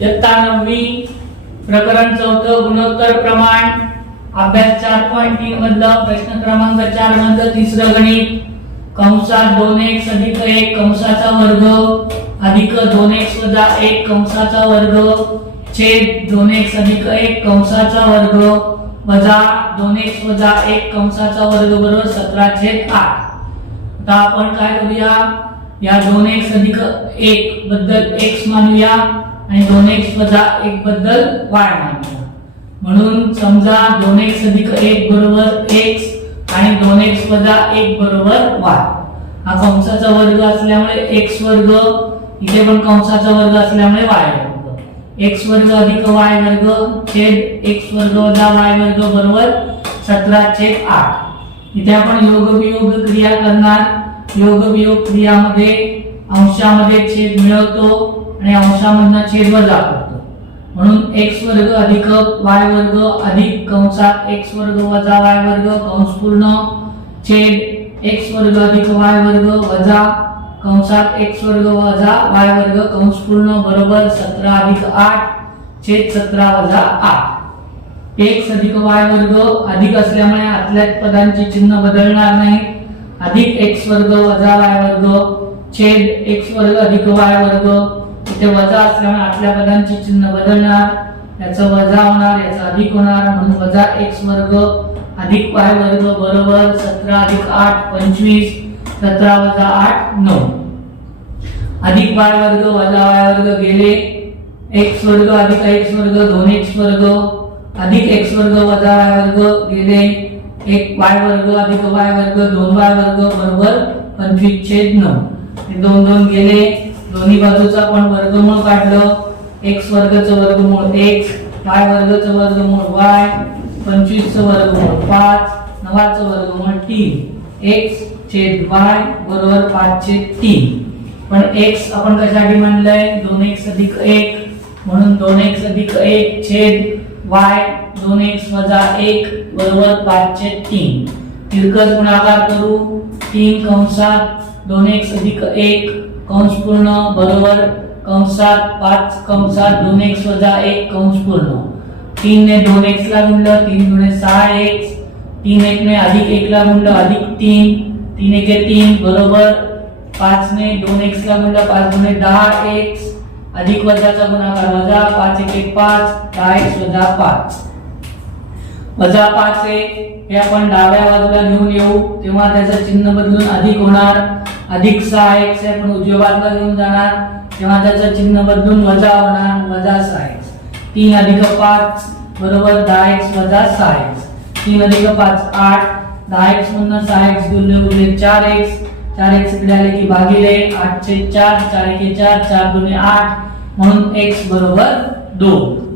इयत्ता 9वी प्रकरण 4 गुणोत्तर प्रमाण अभ्यास 4.3 मधलं प्रश्न क्रमांक 4 मधलं तिसरं गणित कंसात 2x अधिक 1 कंसाचा वर्ग अधिक 2x वजा 1 कंसाचा वर्ग छेद 2x अधिक 1 कंसाचा वर्ग वजा 2x वजा 1 कंसाचा वर्ग बरोबर 17/8। आता आपण काय करूया, या 2x अधिक 1 बद्दल x मानूया आणि 2x वजा 1 बद्दल y मानूया। म्हणून समजा 2x अधिक 1 बरोबर x आणि 2x वजा 1 बरोबर y। हा कंसाचा वर्ग असल्यामुळे x वर्ग, इथे पण कंसाचा वर्ग असल्यामुळे y वर्ग। x वर्ग अधिक y वर्ग छेद x वर्ग वजा y वर्ग बरोबर 17/8। इथे आपण योग वियोग क्रिया करणार। योग वियोग क्रियामध्ये अंशामध्ये छेद मिळवतो आणि अंशामधून छेद वजा करतो। म्हणून x वर्ग अधिक y वर्ग अधिक कंसात x वर्ग वजा y वर्ग कंस पूर्ण छेद x वर्ग अधिक y वर्ग वजा कंसात x वर्ग वजा y वर्ग कंस पूर्ण बरोबर 17/8 छेद 17 वजा 8। x अधिक y वर्ग अधिक असल्यामुळे आतल्या पदांची चिन्ह बदलणार नाही। अधिक x वर्ग वजा y वर्ग छेद x वर्ग अधिक y वर्ग, इथे वजा असल्यामुळे आतल्या पदांची चिन्ह बदलणार, याचा वजा होणार याचा अधिक होणार, म्हणून वजा x वर्ग अधिक y वर्ग बरोबर 17/8 25 17 वजा 8 9। अधिक y वर्ग वजा y वर्ग गेले, x वर्ग अधिक x वर्ग 2x वर्ग अधिक x वर्ग वजा y वर्ग गेले, एक y वर्ग अधिक y वर्ग 2y वर्ग बरोबर 25/9। हे 2 2 गेले, दोन्ही बाजूचा पण वर्गमूळ काढलं, x वर्गाचं वर्गमूळ x, y वर्गाचं वर्गमूळ y, 25 चं वर्गमूळ 5, 9 चं वर्गमूळ 3, x छेद y बरोबर 5/3। पण x आपण कशासाठी मांडलंय, 2x अधिक 1 म्हणून 2x अधिक 1 छेद y 2x वजा 1 बरोबर 5/3। तिरकस गुणाकार करू, 3 कंसात 2x अधिक 1 कंस पूर्ण बरोबर कंसात 5 कंसात 2x वजा 1 कंस पूर्ण। 3 ने 2x ला गुणलं 3 गुणे 6x, 3 1 ने अधिक 1 ला गुणलं अधिक 3 3 1 3 बरोबर 5 ने 2x ला गुणलं 5 गुणे 10x अधिक वजाचा गुणाकार वजा 5 1 5 10x वजा 5 वजा 5 हे आपण डाव्या बाजूला घेऊन येऊ तेव्हा त्याचं चिन्ह बदलून अधिक होणार। अधिक 6x हे आपण उजव्या बाजूला घेऊन जाणार तेव्हा त्याचं चिन्ह बदलून वजा होणार वजा 6x। 3 अधिक 5 बरोबर 10x वजा 6x। 3 अधिक 5 8, 10x मधून 6x गुणले 4x, 4x इकडे आले की भागिले 8/4 4 1 4 4 2 8 म्हणून x बरोबर 2।